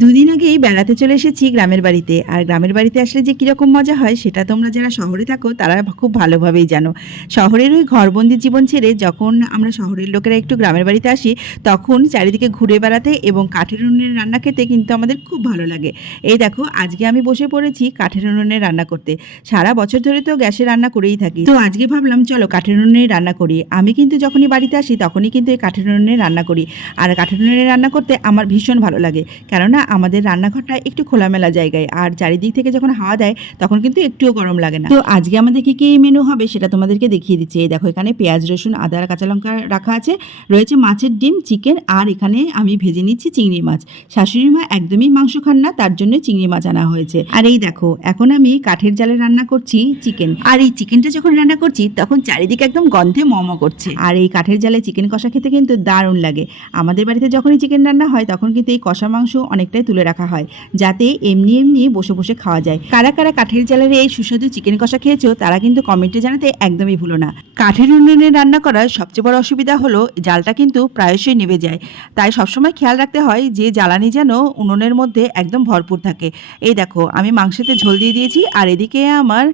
দুদিন আগেই বেড়াতে চলে এসেছি গ্রামের বাড়িতে। আর গ্রামের বাড়িতে আসলে যে কীরকম মজা হয় সেটা তোমরা যারা শহরে থাকো তারা খুব ভালোভাবেই জানো। শহরের ওই ঘরবন্দি জীবন ছেড়ে যখন আমরা শহরের লোকেরা একটু গ্রামের বাড়িতে আসি, তখন চারিদিকে ঘুরে বেড়াতে এবং কাঠের উনুনের রান্না খেতে কিন্তু আমাদের খুব ভালো লাগে। এই দেখো আজকে আমি বসে পড়েছি কাঠের উনুনে রান্না করতে। সারা বছর ধরে তো গ্যাসে রান্না করেই থাকি। তো আজকে ভাবলাম চলো কাঠের উনুনে রান্না করি। আমি কিন্তু যখনই বাড়িতে আসি তখনই কিন্তু এই কাঠের উনুনে রান্না করি। আর কাঠের উনুনে রান্না করতে আমার ভীষণ ভালো লাগে। কেননা আমাদের রান্নাঘরটা একটু খোলামেলা জায়গায়, আর চারিদিক থেকে যখন হাওয়া দেয় তখন কিন্তু একটুও গরম লাগে না। তো আজকে আমাদের কি কি মেনু হবে সেটা তোমাদেরকে দেখিয়ে দিচ্ছি। এই দেখো এখানে পেঁয়াজ, রসুন, আদা আর কাঁচা লঙ্কা রাখা আছে, রয়েছে মাছের ডিম, চিকেন, আর এখানে আমি ভেজে নিচ্ছি চিংড়ি মাছ। শাশুড়ি মা একদমই মাংস খান না, তার জন্য চিংড়ি মাছ আনা হয়েছে। আর এই দেখো এখন আমি কাঠের জালে রান্না করছি চিকেন। আর এই চিকেনটা যখন রান্না করছি তখন চারিদিকে একদম গন্ধে মম করছে। আর এই কাঠের জালে চিকেন কষা খেতে কিন্তু দারুণ লাগে। আমাদের বাড়িতে যখনই চিকেন রান্না হয় তখন কিন্তু এই কষা মাংস অনেকটাই তুলে রাখা হয়, যাতে এমনি এমনি বসে বসে খাওয়া যায়। কারা কারা কাঠের জালের এই সুস্বাদু চিকেন কষা খেয়েছো তারা কিন্তু কমেন্টে জানাতে একদমই ভুলো না। কাঠের উনুনে রান্না করার সবচেয়ে বড় অসুবিধা হলো জালটা কিন্তু প্রায়শই নিভে যায়। তাই সবসময় খেয়াল রাখতে হয় যে জ্বালানি যেন উনুনের মধ্যে একদম ভরপুর থাকে। এই দেখো আমি মাংসতে ঝোল দিয়ে দিয়েছি, আর এদিকে আমার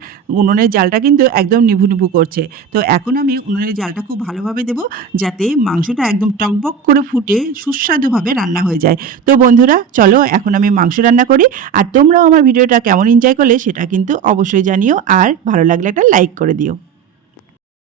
উনুনের জালটা কিন্তু একদম নিভু নিভু করছে। তো এখন আমি উনুনের জালটা খুব ভালোভাবে দেবো, যাতে মাংসটা একদম টকবক করে ফুটে সুস্বাদুভাবে রান্না হয়ে যায়। তো বন্ধুরা চলো এখন আমি মাংস রান্না করি। আর তোমরাও আমার ভিডিওটা কেমন এনজয় করলে সেটা কিন্তু অবশ্যই জানিও, আর ভালো লাগলে একটা লাইক করে দিও।